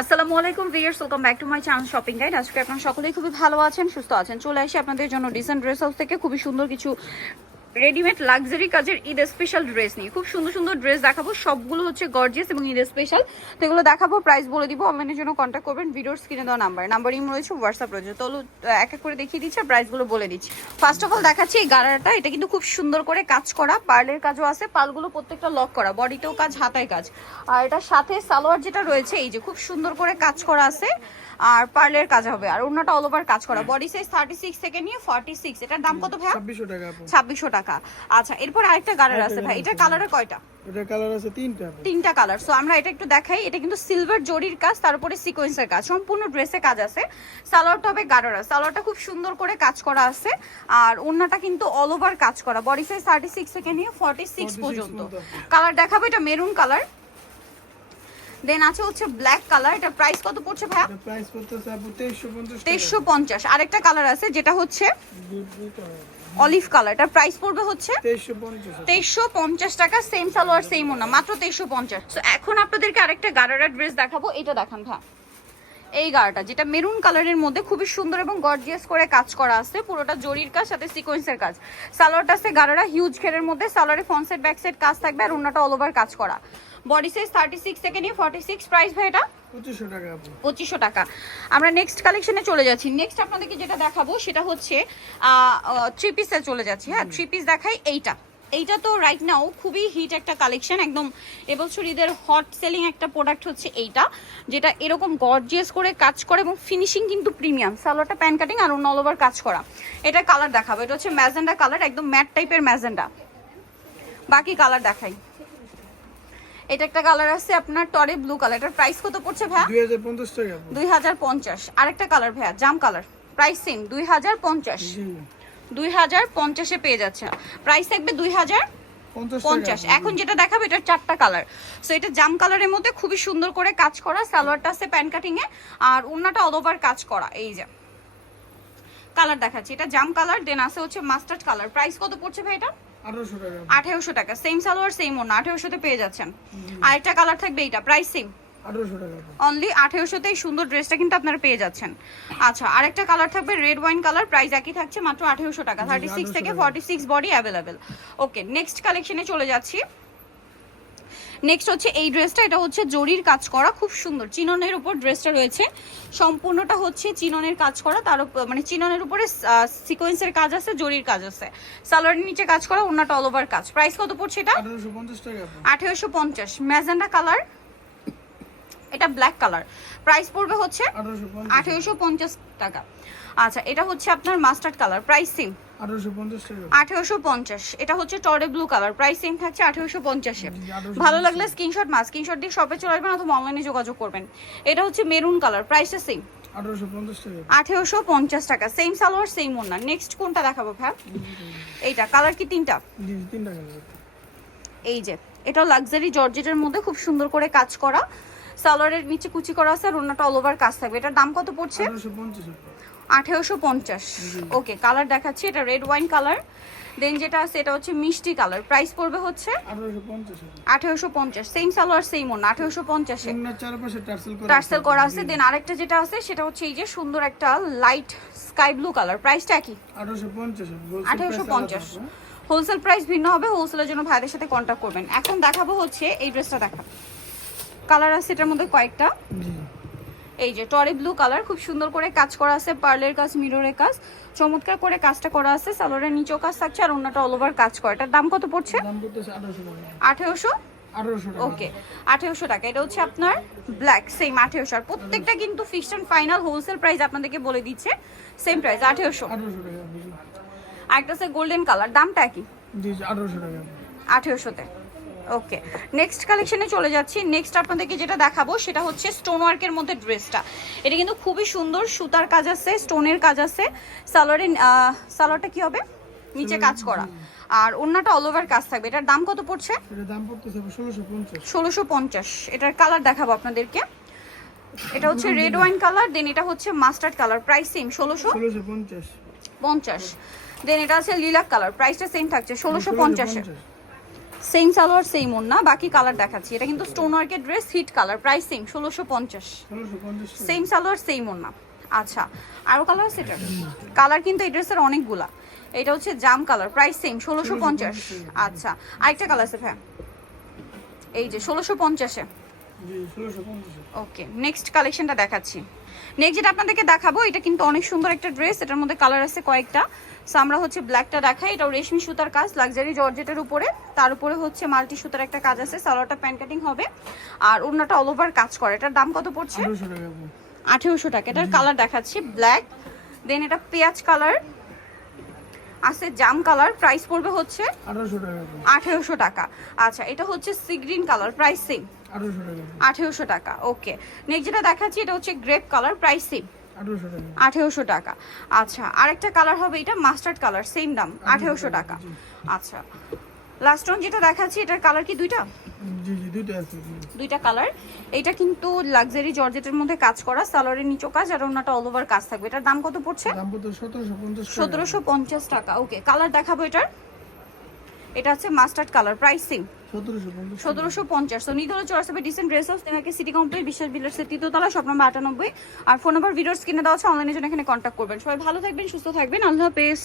আসসালামু আলাইকুম viewers welcome back to my channel shopping guide আজকে আপনারা সকলেই খুবই ভালো আছেন, সুস্থ আছেন। চলে আসি আপনাদের জন্য ডিসেন্ট ড্রেস হাউস থেকে। খুবই সুন্দর কিছু রেডিমেড লাক্সারি কাজের ঈদ স্পেশাল ড্রেস নিয়ে। খুব সুন্দর সুন্দর ড্রেস দেখাবো। সবগুলো হচ্ছে গর্জিয়াস এবং ঈদ স্পেশাল তো এগুলো দেখাবো প্রাইস বলে দিব। অনলাইনের জন্য কন্ট্যাক্ট করবেন। ভিডিওর স্ক্রিনে দেওয়া নাম্বার নাম্বার ইম রয়েছে হোয়াটসঅ্যাপ রয়েছে। তো এক এক করে দেখিয়ে দিচ্ছি প্রাইসগুলো বলে দিচ্ছি। ফার্স্ট অফ অল দেখাচ্ছি এই গাড়াটা। এটা কিন্তু খুব সুন্দর করে কাজ করা। পার্লের কাজও আছে। পালগুলো প্রত্যেকটা লক করা। বডিতেও কাজ হাতায় কাজ। আর এটার সাথে সালোয়ার যেটা রয়েছে এই যে খুব সুন্দর করে কাজ করা আছে। আর পার্লের কাজ হবে। আর অন্যটা অল ওভার কাজ করা। বডি সাইজ থার্টি সিক্স থেকে নিয়ে ফর্টি সিক্স এটার দাম কত ছাব্বিশশো টাকা ছাব্বিশশো টাকা। আচ্ছা এরপর আরেকটা গাড়ার আছে ভাই। এটার কালারে কয়টা? ওটার কালার আছে তিনটা। তিনটা কালার সো আমরা এটা একটু দেখাই। এটা কিন্তু সিলভার জরির কাজ তার উপরে সিকোয়েন্সের কাজ। সম্পূর্ণ ড্রেসে কাজ আছে। সালোয়ারটা হবে গাড়ারা সালোয়ারটা খুব সুন্দর করে কাজ করা আছে। আর ওন্নাটা কিন্তু অল ওভার কাজ করা। বডি সাইজ থার্টি সিক্স থেকে নিয়ে ফর্টি সিক্স পর্যন্ত। কালার দেখাবো এটা মেরুন কালার দেন আছে হচ্ছে ব্ল্যাক কালার এটা প্রাইস কত পড়ছে ভাইয়া? এটা প্রাইস পড়তেছে আপু তেইশশো পঞ্চাশ তেইশশো পঞ্চাশ। আরেকটা কালার আছে যেটা হচ্ছে অলিভ কালার। এটার প্রাইস পড়বে হচ্ছে তেইশশো পঞ্চাশ টাকা। সেম সালোয়ার সেম ওনা মাত্র তেইশশো পঞ্চাশ। তো এখন আপনাদেরকে আরেকটা গারারা ড্রেস দেখাবো এটা দেখান ভা এই গাড়াটা যেটা মেরুন কালারের মধ্যে খুবই সুন্দর এবং গর্জিয়াস করে কাজ করা আছে পুরোটা জরির কাজ সাথে সিকোয়েন্সের কাজ। সালোয়ারটা আছে গারারা হিউজ ঘেরের মধ্যে সালোয়ারে সাইড ব্যাক সাইড কাজ থাকবে আর ওনাটা অল ওভার কাজ করা। বডি সাইজ থার্টি সিক্স থেকে নিয়ে ফর্টি সিক্স প্রাইস ভাই এটা পঁচিশশো টাকা আমরা নেক্সট কালেকশনে চলে যাচ্ছি। নেক্সট আপনাদেরকে যেটা দেখাবো সেটা হচ্ছে থ্রি পিসে চলে যাচ্ছি। হ্যাঁ থ্রি পিস দেখাই এইটা। এইটা তো রাইট নাও খুবই হিট একটা কালেকশন একদম এবছর ঈদের হট সেলিং একটা প্রোডাক্ট হচ্ছে এইটা যেটা এরকম গর্জিয়াস করে কাজ করে এবং ফিনিশিং কিন্তু প্রিমিয়াম সালোয়ারটা প্যান কাটিং আর অন্য অল ওভার কাজ করা। এটা কালার দেখাবো। এটা হচ্ছে ম্যাজেন্ডা কালার একদম ম্যাট টাইপের ম্যাজেন্ডা। বাকি কালার দেখাই। এটা একটা কালার আছে আপনার টরে ব্লু কালার এটার প্রাইস কত পড়ছে ভাইয়া? দুই হাজার পঞ্চাশ টাকা। আপু দুই হাজার পঞ্চাশ। আরেকটা কালার ভাইয়া জাম কালার প্রাইস সেম দুই হাজার পঞ্চাশ। জি দুই হাজার পঞ্চাশে পেয়ে যাচ্ছে। প্রাইস থাকবে দুই হাজার পঞ্চাশ। পঞ্চাশ টাকা এখন যেটা দেখাবো এটা চারটা কালার সো এটা জাম কালারের মধ্যে খুবই সুন্দর করে কাজ করা সালোয়ারটা আছে প্যান কাটিং এ। আর ওন্নাটা অল ওভার কাজ করা এই যে। কালার দেখাচ্ছি। এটা জাম কালার দেন আছে হচ্ছে মাস্টার্ড কালার প্রাইস কত পড়ছে ভাই এটা? আঠারোশো টাকা। সেম সালোয়ার সেম ওনা আঠারোশোতে পেয়ে যাচ্ছেন। আরেকটা কালার থাকবে এইটা প্রাইস সেম অনলি আঠেরোশোতে এই সুন্দর ড্রেসটা কিন্তু আপনারা পেয়ে যাচ্ছেন। আচ্ছা আরেকটা কালার থাকবে রেড ওয়াইন কালার প্রাইস একই থাকছে মাত্র আঠেরোশো টাকা। থার্টি সিক্স থেকে। Forty six body available okay next কালেকশনে চলে যাচ্ছি। নেক্সট হচ্ছে এই ড্রেসটা এটা হচ্ছে জরির কাজ করা খুব সুন্দর। চিননের উপর ড্রেসটা রয়েছে। সম্পূর্ণটা হচ্ছে চিননের কাজ করা তার মানে চিননের উপরে সিকোয়েন্সের কাজ আছে জরির কাজ আছে। সালোয়ারের নিচে কাজ করা অন্যটা অল ওভার কাজ। প্রাইস কত পড়ছে এটা। আঠেরোশো পঞ্চাশ ম্যাজেন্ডা কালার এটা ব্ল্যাক কালার প্রাইস পড়বে হচ্ছে আঠেরোশো পঞ্চাশ। টাকা। আচ্ছা এটা হচ্ছে আপনার মাস্টার্ড কালার প্রাইস সেম আঠারোশো পঞ্চাশ এটা হচ্ছে টরে ব্লু কালার প্রাইস সেম থাকছে আঠেরোশো পঞ্চাশে। ভালো লাগলে স্ক্রিনশট মাস স্ক্রিনশট দিয়ে শপে চলে আসবেন অথবা অনলাইনে যোগাযোগ করবেন। এটা হচ্ছে মেরুন কালার প্রাইসটা সেম আঠারোশো পঞ্চাশ টাকা। সেম সালোয়ার সেম ওনার নেক্সট কোনটা দেখাবো ভ্যা এইটা কালার কি তিনটা। এই যে এটা লাক্সারি জর্জেটের মধ্যে খুব সুন্দর করে কাজ করা। সালোয়ারের নিচে কুচি করা আছে আর ওনাটা অল ওভার কাজ থাকবে। এটার দাম কত পড়ছে? আঠারোশো পঞ্চাশ ওকে কালার দেখাচ্ছি। এটা রেড ওয়াইন কালার দেন যেটা আছে এটা হচ্ছে মিষ্টি কালার প্রাইস পড়বে হচ্ছে? আঠারোশো পঞ্চাশ সেম সালোয়ার সেম ওন আঠেরোশো পঞ্চাশে। টার্সেল করা আছে। দেন আরেকটা যেটা আছে সেটা হচ্ছে এই যে সুন্দর একটা লাইট স্কাই ব্লু কালার প্রাইসটা কি? আঠারোশো পঞ্চাশ আঠেরোশো পঞ্চাশ। হোলসেল প্রাইস ভিন্ন হবে। হোলসেলের জন্য ভাইদের সাথে কন্ট্যাক্ট করবেন। এখন দেখাবো হচ্ছে এই ড্রেসটা দেখা কালার আছে এটার মধ্যে কয়েকটা। এই যে টরে ব্লু কালার খুব সুন্দর করে কাজ করা আছে পার্লের কাজ মিররের কাজ। চমৎকার করে কাজটা করা আছে সালোয়ারের নিচেও কাজ থাকছে আর অন্যটা অল ওভার কাজ করা। এটার দাম কত পড়ছে? আঠারোশো ওকে আঠেরোশো? টাকা। এটা হচ্ছে আপনার ব্ল্যাক সেম আঠেরোশো। আর প্রত্যেকটা কিন্তু fixed and final wholesale price আপনাদেরকে বলে দিচ্ছে সেম প্রাইস আঠেরোশো। আরেকটা গোল্ডেন কালার দামটা কি। আঠেরোশোতে। ওকে নেক্সট কালেকশনে চলে যাচ্ছি। নেক্সট আপনাদেরকে যেটা দেখাবো সেটা হচ্ছে স্টোন ওয়ার্কের মধ্যে ড্রেসটা এটা কিন্তু খুবই সুন্দর সুতার কাজ আছে স্টোনের কাজ আছে। সালোয়ারের সালোয়ারটা কি হবে? নিচে কাজ করা। আর অন্যটা অল ওভার কাজ থাকবে। এটার দাম কত পড়ছে? এটার দাম পড়তেছে ষোলোশো পঞ্চাশ। এটার কালার দেখাবো আপনাদেরকে। এটা হচ্ছে রেড ওয়াইন কালার দেন এটা হচ্ছে মাস্টার্ড কালার প্রাইস সেম ষোলোশো? পঞ্চাশ। দেন এটা আছে লিলাক কালার প্রাইসটা সেম থাকছে ষোলোশো পঞ্চাশে। সেম সালোয়ার সেম ওন্না বাকি কালার দেখাচ্ছি। এটা কিন্তু স্টোন ওয়ার্কের dress hit colour price same ষোলোশো পঞ্চাশ। সেম সালোয়ার সেম ওন্না আচ্ছা আরও কালার আছে এটা? কালার কিন্তু এই ড্রেসের অনেকগুলা। এটা হচ্ছে জাম কালার প্রাইস সেম ষোলোশো পঞ্চাশ। আচ্ছা আরেকটা কালার আছে ভাই এই যে, ষোলোশো পঞ্চাশ। ওকে নেক্সট কালেকশনটা দেখাচ্ছি। নেক্সট যেটা আপনাদেরকে দেখাবো এটা কিন্তু অনেক সুন্দর একটা ড্রেস এটার মধ্যে কালার আছে কয়েকটা। সো আমরা হচ্ছে ব্ল্যাকটা দেখাই এটাও রেশমি সুতার কাজ লাক্সারি জর্জেটের উপরে। তার উপরে হচ্ছে মাল্টি সুতার একটা কাজ আছে সালোয়ারটা প্যান্ট কাটিং হবে। আর অন্যটা অল ওভার কাজ করে। এটার দাম কত পড়ছে? আঠারোশো টাকা এটার কালার দেখাচ্ছি ব্ল্যাক দেন এটা পেঁয়াজ কালার আছে জাম কালার প্রাইস পড়বে হচ্ছে আঠেরোশো টাকা আচ্ছা এটা হচ্ছে sea green colour price same আঠারোশো টাকা। ওকে। নেক্সট যেটা দেখাচ্ছি এটা হচ্ছে গ্রেপ কালার প্রাইস সেম আঠারোশো টাকা। আচ্ছা আরেকটা কালার হবে এটা মাস্টার্ড কালার সেম দাম আঠেরোশো টাকা। আচ্ছা লাস্ট ওয়ান যেটা দেখাচ্ছি এটার কালার কি দুইটা? দুইটা আছে দুইটা। কালার এটা কিন্তু লাক্সারি জর্জেটের মধ্যে কাজ করা সালোয়ারের নিচো কাজ আর ওনাটা অল ওভার কাজ থাকবে। এটার দাম কত পড়ছে? সতেরোশো পঞ্চাশ টাকা। ওকে। কালার দেখাবো এটার। এটা হচ্ছে মাস্টার্ড কালার প্রাইস সতেরোশো পঞ্চাশ। ডিসেন্ট সিটি তৃতীয়তলা আটানব্বই। আর ফোন নাম্বার ভিডিওর কিনে দেওয়া আছে অনলাইনের জন্য এখানে কন্ট্যাক্ট করবেন। সবাই ভালো থাকবেন, সুস্থ থাকবেন। আল্লাহ হাফেজ।